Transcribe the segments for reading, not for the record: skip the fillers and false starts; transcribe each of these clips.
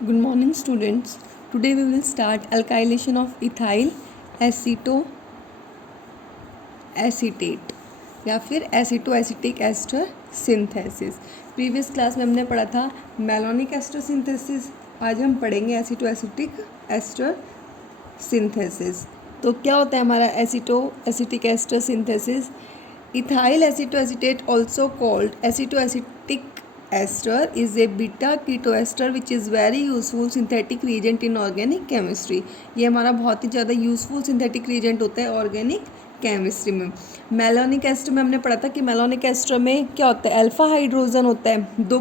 Good morning, students. Today we will start alkylation of ethyl acetate या फिर एसिटोएसिटिक ester synthesis. Previous class में हमने पढ़ा था मेलोनिक एस्टर सिंथेसिस. आज हम पढ़ेंगे एसिटोएसिटिक एस्टर सिंथेसिस. तो क्या होता है हमारा acetoacetic ester synthesis? Ethyl acetoacetate also called acetoacetic ester is a beta ketoester which is very useful synthetic reagent in organic chemistry. ये हमारा बहुत ही ज़्यादा यूजफुल सिंथेटिक रिएजेंट होता है ऑर्गेनिक केमिस्ट्री में. मेलोनिक एस्टर में हमने पढ़ा था कि मेलोनिक एस्टर में क्या होता है, अल्फा हाइड्रोजन होता है दो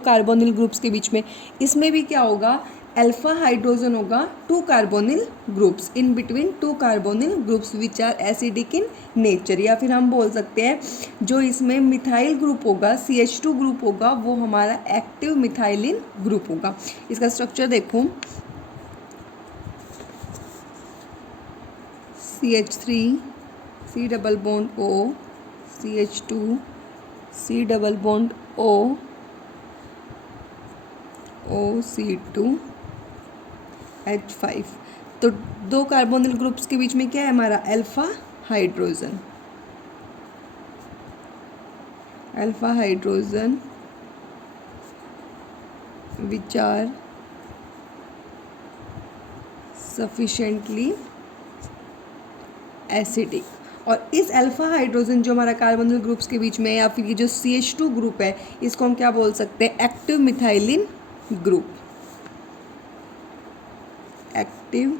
कार्बोनिल ग्रुप्स के बीच में. इसमें भी क्या होगा, अल्फा हाइड्रोजन होगा two carbonyl groups in between two carbonyl groups which are acidic in nature. या फिर हम बोल सकते हैं जो इसमें मिथाइल ग्रुप होगा CH2 ग्रुप होगा वो हमारा एक्टिव मिथाइलिन ग्रुप होगा. इसका स्ट्रक्चर देखो, CH3 C double bond O, CH2 C double bond O, OC2 H5. तो दो कार्बोनिल ग्रुप्स के बीच में क्या है हमारा alpha hydrogen which are sufficiently acidic. और इस अल्फा हाइड्रोजन जो हमारा कार्बोनिल ग्रुप्स के बीच में या फिर ये जो CH2 ग्रुप है इसको हम क्या बोल सकते हैं, active methylene group. Active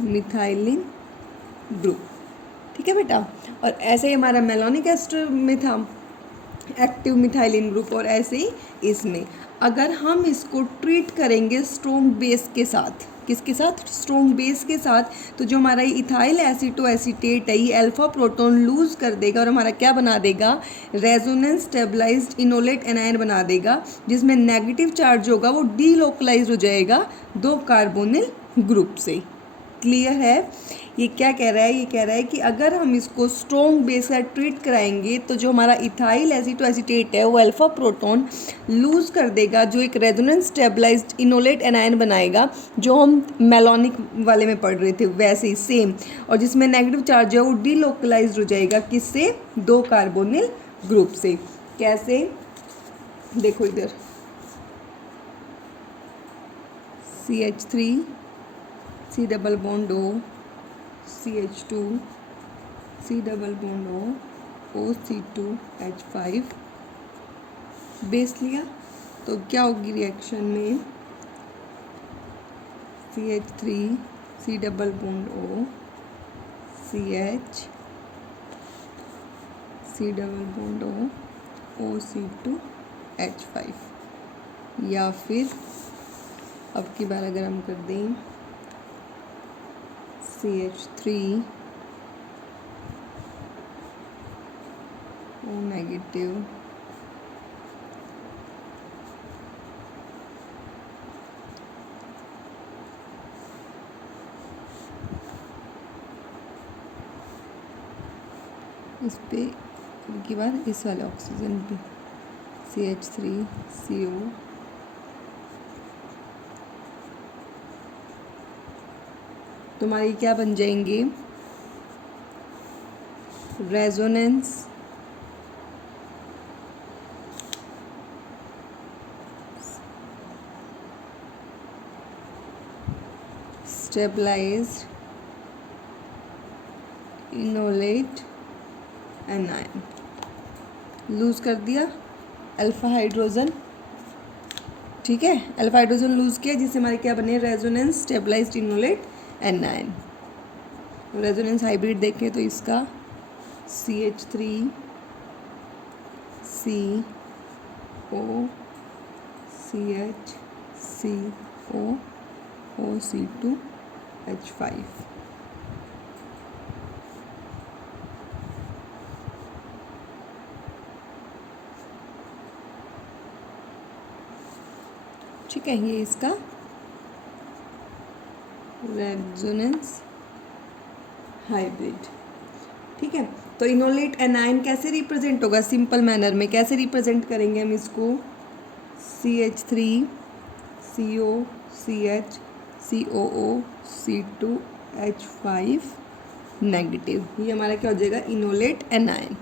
methylene group. ठीक है बेटा. और ऐसे ही हमारा मेलोनिक एस्टर में था एक्टिव मिथाइलिन ग्रुप, और ऐसे ही इसमें अगर हम इसको ट्रीट करेंगे स्ट्रॉन्ग बेस के साथ, किसके साथ, स्ट्रॉन्ग बेस के साथ, तो जो हमारा इथाइल एसिटोएसिटेट है ये अल्फा प्रोटॉन लूज कर देगा और हमारा क्या बना देगा, रेजोनेंस स्टेबलाइज्ड इनोलेट एनायन बना देगा, जिसमें नेगेटिव चार्ज होगा वो डीलोकलाइज हो जाएगा दो कार्बोनिल ग्रुप से. क्लियर है? ये क्या कह रहा है, ये कह रहा है कि अगर हम इसको स्ट्रॉन्ग बेस का ट्रीट कराएंगे तो जो हमारा इथाइल एसिटोएसिटेट है वो अल्फा प्रोटॉन लूज कर देगा, जो एक रेजोनेंस स्टेबलाइज्ड इनोलेट एनायन बनाएगा जो हम मेलोनिक वाले में पढ़ रहे थे वैसे ही सेम, और जिसमें नेगेटिव चार्ज है वो डीलोकलाइज्ड हो जाएगा किससे, दो कार्बोनिल ग्रुप से. कैसे, देखो इधर CH3 C double bond O, CH2 C double bond O, OC2 H5 base लिया तो क्या होगी रिएक्शन में, CH3 C double bond O, CH C double bond O, OC2 H5. या फिर अब की बार अगर हम कर दें CH3 O नेगेटिव इस पे की बार इस वाले ऑक्सीजन पे CH3CO तुम्हारी क्या बन जाएंगे, resonance stabilized enolate anion. Lose कर दिया अल्फा हाइड्रोजन. ठीक है, अल्फा हाइड्रोजन लूज किया जिससे हमारे क्या बने, resonance stabilized enolate anion. Resonance hybrid देखें तो इसका CH3 CO CH CO OC2 H5. ठीक है, ये इसका रेजोनेंस हाइब्रिड. ठीक है. तो इनोलेट एनायन कैसे रिप्रेजेंट होगा, सिंपल मैनर में कैसे रिप्रेजेंट करेंगे हम इसको, CH3 CO CH COO C2H5 negative, ये हमारा क्या हो जाएगा, इनोलेट एनायन।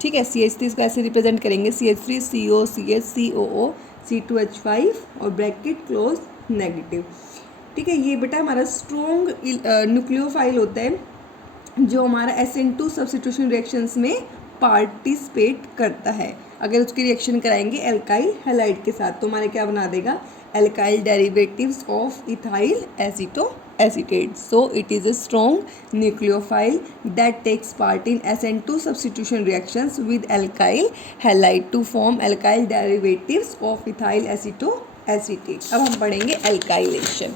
ठीक है, CH3 इसको ऐसे रिप्रेजेंट करेंगे, CH3 CO CH COO C2H5 और ब्रैकेट क्लोज नेगेटिव। ठीक है, ये बेटा हमारा स्ट्रॉन्ग न्यूक्लियोफाइल होता है जो हमारा SN2 सब्स्टिट्यूशन रिएक्शंस में पार्टिसिपेट करता है। अगर उसकी रिएक्शन कराएंगे एल्काइल हैलाइड के साथ तो हमारे क्या बना देगा, alkyl derivatives of ethyl aceto acetate. So it is a strong nucleophile that takes part in SN2 substitution reactions with alkyl halide to form alkyl derivatives of ethyl aceto acetate. अब हम पढ़ेंगे alkylation.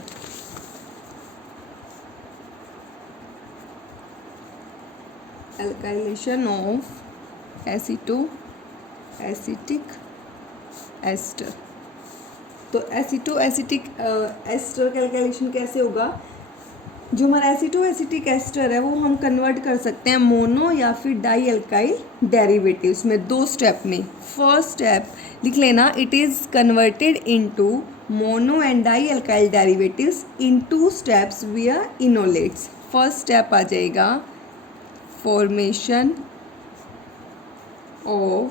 Alkylation of aceto acetic ester. तो aceto acetic ester का alkylation कैसे होगा, जो हमारा aceto acetic ester है वो हम कन्वर्ट कर सकते हैं मोनो या फिर डाई एल्काइल डेरिवेटिव्स में, दो स्टेप में। फर्स्ट स्टेप लिख लेना, it is converted into mono and di alkyl derivatives in 2 steps via enolates. First step आ जाएगा फॉर्मेशन ऑफ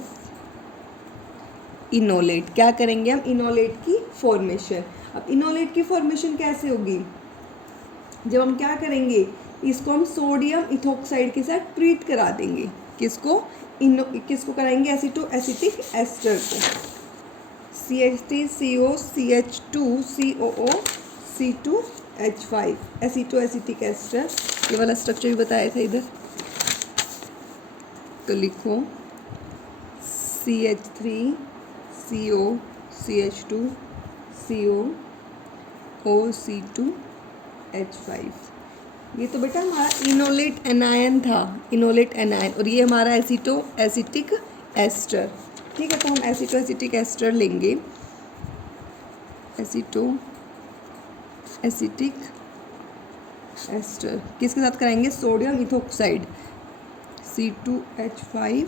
इनोलेट। क्या करेंगे हम, इनोलेट की फॉर्मेशन। अब इनोलेट की फॉर्मेशन कैसे होगी, जब हम क्या करेंगे, इसको हम सोडियम इथोक्साइड के साथ ट्रीट करा देंगे। किसको कराएंगे, एसीटो एसिटिक एस्टर को। CH3 CO CH2 COO C2H5 aceto acetic ester. ये वाला स्ट्रक्चर भी बताया था इधर, तो लिखो CH3 CO CH2 CO C2H5। ये तो बेटा हमारा इनोलेट एनायन था, इनोलेट एनायन, और ये हमारा एसीटो एसिटिक एस्टर। ठीक है, तो हम एसीटो एसिटिक एस्टर लेंगे, एसीटो एसिटिक एस्टर किसके साथ कराएंगे, sodium ethoxide C2H5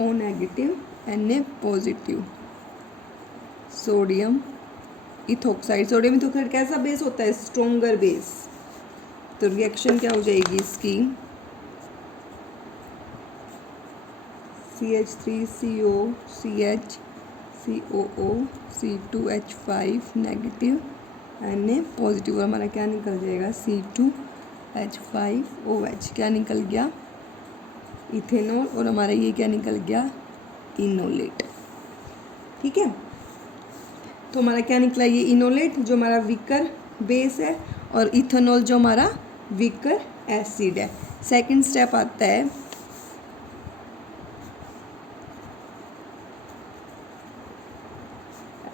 O negative Na positive, sodium ethoxide. Sodium ethoxide कैसा बेस होता है, स्ट्रोंगर बेस। तो रिएक्शन क्या हो जाएगी इसकी, CH3 CO CH COO C2H5 negative Na positive, और हमारा क्या निकल जाएगा, C2H5OH। क्या निकल गया, इथेनॉल, और हमारा ये क्या निकल गया, इनोलेट। ठीक है, तो हमारा क्या निकला, ये इनोलेट जो हमारा वीकर बेस है, और इथेनॉल जो हमारा वीकर एसिड है। सेकंड स्टेप आता है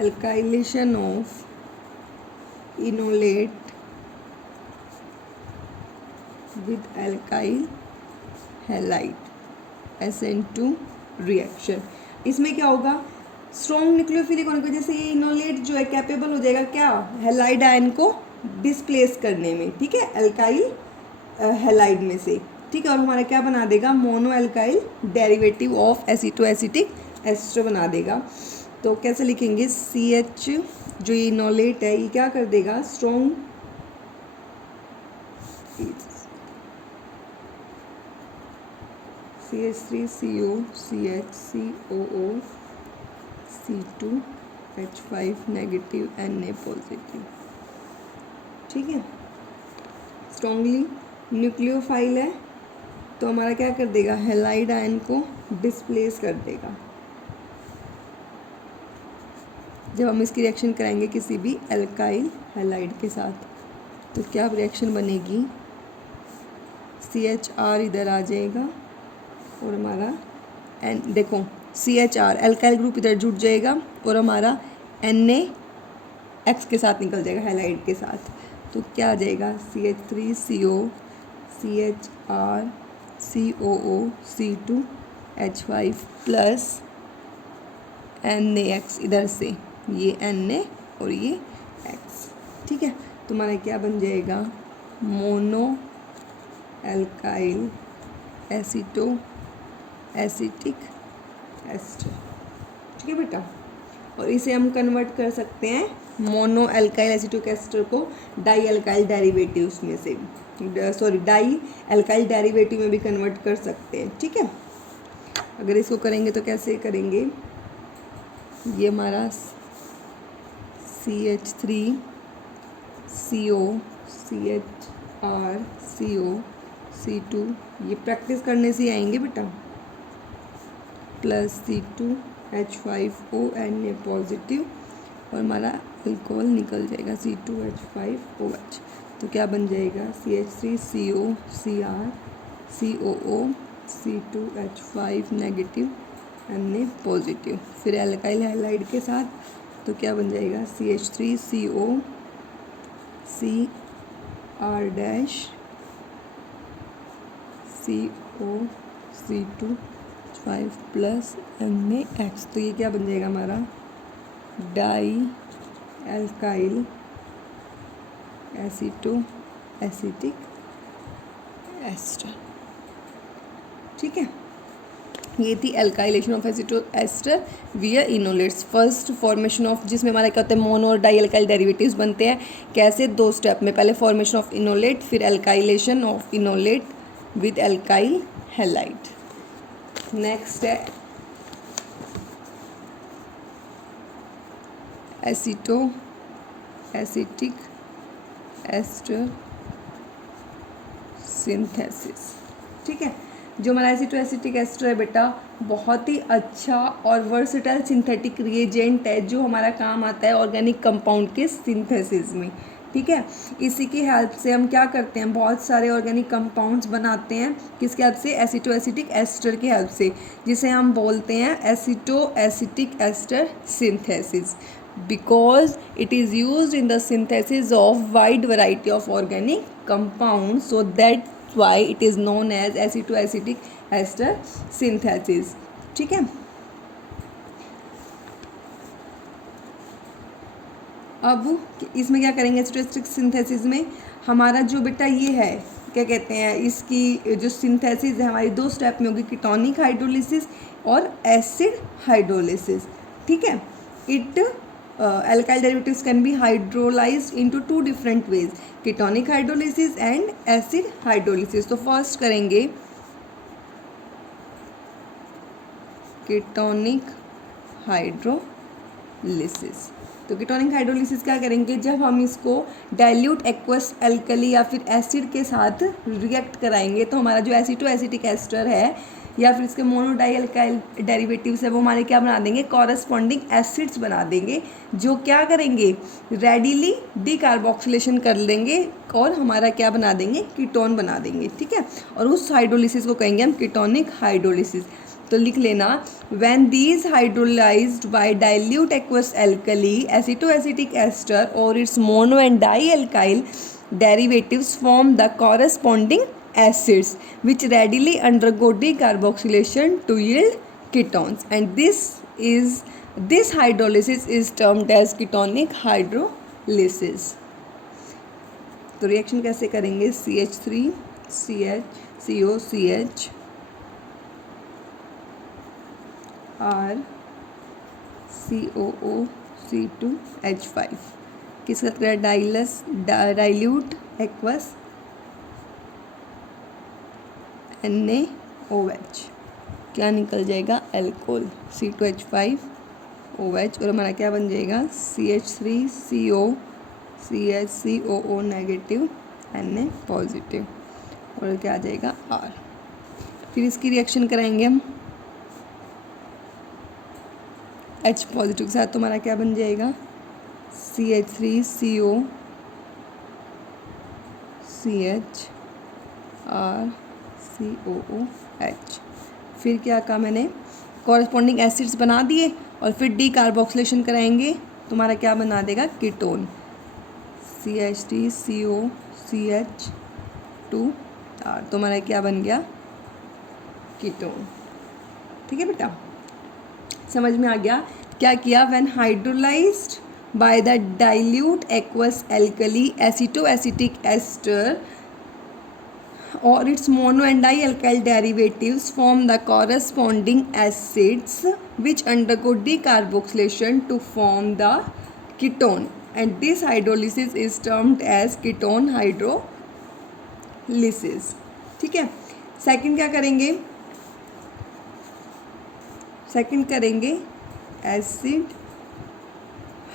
alkylation of enolate with alkyl halide SN2 reaction. इसमें क्या होगा, स्ट्रॉन्ग न्यूक्लियोफिलिक होने की वजह से ये इनोलेट जो है कैपेबल हो जाएगा क्या, हैलाइड आयन को डिस्प्लेस करने में। ठीक है, एल्काइल हैलाइड में से। ठीक है, और हमारा क्या बना देगा, mono alkyl derivative of aceto acetic ester बना देगा। तो कैसे लिखेंगे, CH जो ये इनोलेट है ये क्या कर देगा, strong CH3 CO CH COO C2H5 negative Na positive. ठीक है, स्ट्रॉन्गली न्यूक्लियोफाइल है तो हमारा क्या कर देगा, हैलाइड आयन को डिस्प्लेस कर देगा। जब हम इसकी रिएक्शन कराएंगे किसी भी एल्काइल हैलाइड के साथ तो क्या रिएक्शन बनेगी, CHR इधर आ जाएगा और हमारा देखो CHR एल्काइल ग्रुप इधर जुड़ जाएगा और हमारा NaX के साथ निकल जाएगा हैलाइड के साथ। तो क्या आ जाएगा, CH3 CO CHR COO C2H5 plus NaX, इधर से ये Na और ये X। ठीक है, तुम्हारा क्या बन जाएगा, mono alkyl aceto acetic ester, ठीक है बेटा। और इसे हम कन्वर्ट कर सकते हैं मोनो एल्काइल एसिटिक एस्टर को डाई एल्काइल डेरिवेटिव्स में से, सॉरी डाई एल्काइल डेरिवेटिव में भी कन्वर्ट कर सकते हैं, ठीक है। अगर इसको करेंगे तो कैसे करेंगे, ये हमारा CH3 CO CHR CO C2, ये प्रैक्टिस करने से आएंगे बेटा, प्लस C2H5O Na पॉजिटिव, और हमारा अल्कोहल निकल जाएगा C2H5OH। तो क्या बन जाएगा CH3CO Cr COO C2H5 negative Na positive. फिर एल्काइल हैलाइड के साथ तो क्या बन जाएगा CH3CO Cr dash CO C2H5 plus NaX। तो ये क्या बन जाएगा हमारा डाई एल्काइल एसिटो एसिटिक एस्टर, ठीक है। ये थी एल्काइलेशन ऑफ एसिटो एस्टर विया इनोलेट्स, फर्स्ट फॉर्मेशन ऑफ, जिसमें हमारा क्या होता है मोनो और डाई एल्काइल डेरिवेटिव्स बनते हैं। कैसे, 2 स्टेप में, पहले फॉर्मेशन ऑफ इनोलेट, फिर alkylation of enolate with alkyl halide. Next है एसिटो एसिटिक एस्टर सिंथेसिस, ठीक है। जो हमारा एसिटो एसिटिक एस्टर है बेटा, बहुत ही अच्छा और वर्सेटाइल सिंथेटिक रिएजेंट है जो हमारा काम आता है ऑर्गेनिक कंपाउंड के सिंथेसिस में, ठीक है। इसी की हेल्प से हम क्या करते हैं, बहुत सारे ऑर्गेनिक कंपाउंड्स बनाते हैं, किसके हेल्प से, एसिटो एसिटिक एस्टर की हेल्प से, जिसे हम बोलते हैं acetoacetic ester synthesis, because it is used in the synthesis of wide variety of organic compounds, so that's why it is known as acetoacetic ester synthesis, ठीक है। अब इसमें क्या करेंगे, एसिटोएसिटिक सिंथेसिस में हमारा जो बेटा ये है, क्या कहते हैं, इसकी जो सिंथेसिस है हमारी 2 स्टेप में होगी, कीटोनिक हाइड्रोलिसिस और एसिड हाइड्रोलिसिस, ठीक है। It alkyl derivatives can be hydrolyzed into 2 different ways, ketonic hydrolysis and acid hydrolysis। तो फर्स्ट करेंगे ketonic hydrolysis। तो कीटोनिक हाइड्रोलिसिस क्या करेंगे, जब हम इसको डाइल्यूट एक्वस एल्कली या फिर एसिड के साथ रिएक्ट कराएंगे तो हमारा जो एसिटो एसिटिक एस्टर है या फिर इसके मोनो डाई एल्काइल डेरिवेटिव्स है वो हमारे क्या बना देंगे, कॉरस्पॉन्डिंग एसिड्स बना देंगे, जो क्या करेंगे, रेडिली डीकार्बोक्सिलेशन कर लेंगे और हमारा क्या बना देंगे, कीटोन बना देंगे, ठीक है। और उस हाइड्रोलिसिस को कहेंगे हम कीटोनिक हाइड्रोलिसिस। तो लिख लेना, when these hydrolyzed by dilute aqueous alkali acetoacetic ester or its mono and dialkyl derivatives form the corresponding acids which readily undergo decarboxylation to yield ketones, and this hydrolysis is termed as ketonic hydrolysis। तो reaction कैसे करेंगे, CH3 CO CH R COO C2H5 किसका करें, dilute aqueous NaOH, क्या निकल जाएगा, alcohol C2H5OH, और हमारा क्या बन जाएगा CH3CO CHCOO negative Na positive, और क्या आ जाएगा R। फिर इसकी रिएक्शन कराएंगे हम H पॉजिटिव के साथ, तो हमारा क्या बन जाएगा CH3CO CHR COOH। फिर क्या कहा मैंने, कॉरस्पॉन्डिंग एसिड्स बना दिए और फिर डीकार्बोक्सिलेशन कराएंगे तो हमारा क्या बना देगा, कीटोन CH3CO CH2R, तो हमारा क्या बन गया, कीटोन, ठीक है बेटा। समझ में आ गया क्या किया, when hydrolysed by the dilute aqueous alkali acetoacetic ester or its mono and dialkyl derivatives form the corresponding acids which undergo decarboxylation to form the ketone, and this hydrolysis is termed as ketone hydrolysis. ठीक है, second क्या करेंगे, second करेंगे acid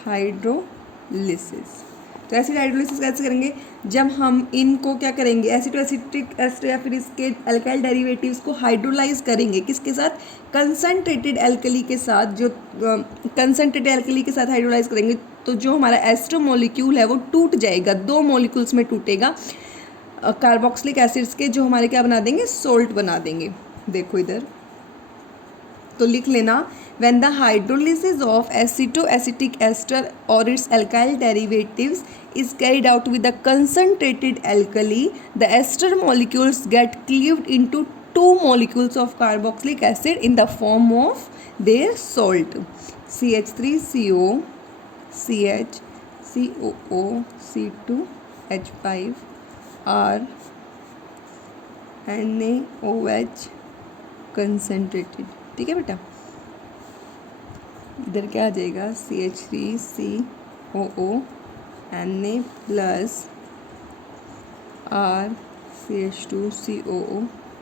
hydrolysis. तो acid hydrolysis कैसे करेंगे, जब हम इनको क्या करेंगे, एसिड एसिटिक एस्टर या फिर इसके अल्काइल डेरिवेटिव्स को हाइड्रोलाइज करेंगे, किसके साथ, कंसनट्रेटेड एल्कली के साथ। जो कंसनट्रेटेड एल्कली के साथ हाइड्रोलाइज करेंगे तो जो हमारा एस्टर मॉलिक्यूल है वो टूट जाएगा, दो मॉलिक्यूल्स में टूटेगा, कार्बोक्सिलिक एसिड्स के, जो हमारे क्या बना देंगे, सोल्ट बना देंगे। देखो इधर तो लिख लेना, when the hydrolysis of acetoacetic ester or its alkyl derivatives is carried out with the concentrated alkali, the ester molecules get cleaved into two molecules of carboxylic acid in the form of their salt, CH3CO, CH, COO, C2H5, R, NaOH concentrated। ठीक है बेटा, इधर क्या आ जाएगा, CH3COO Na plus R CH2COO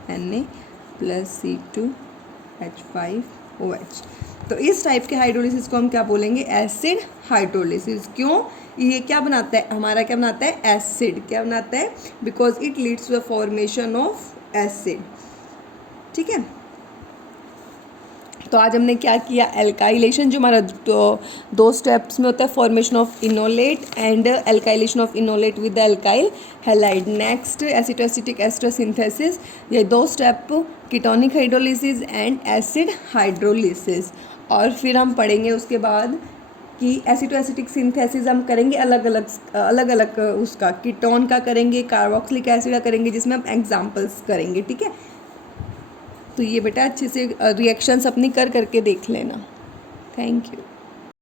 Na plus C2H5OH। तो इस type के hydrolysis को हम क्या बोलेंगे, एसिड हाइड्रोलिसिस। क्यों, ये क्या बनाता है, हमारा क्या बनाता है, एसिड। क्या बनाता है, because it leads to the formation of acid. ठीक है, तो आज हमने क्या किया, एल्काइलेशन, जो हमारा दो स्टेप्स में होता है, formation of enolate and alkylation of enolate with the alkyl halide. Next acetoacetic ester synthesis, ये दो step, ketonic hydrolysis and acid hydrolysis. और फिर हम पढ़ेंगे उसके बाद कि एसिटोएसिटिक सिंथेसिस हम करेंगे अलग अलग उसका, कीटोन का करेंगे, कार्बोक्सिलिक एसिड का करेंगे, जिसमें हम एग्जाम्पल्स करेंगे। ठीक है, तो ये बेटा अच्छे से रिएक्शंस अपनी करके देख लेना। Thank you.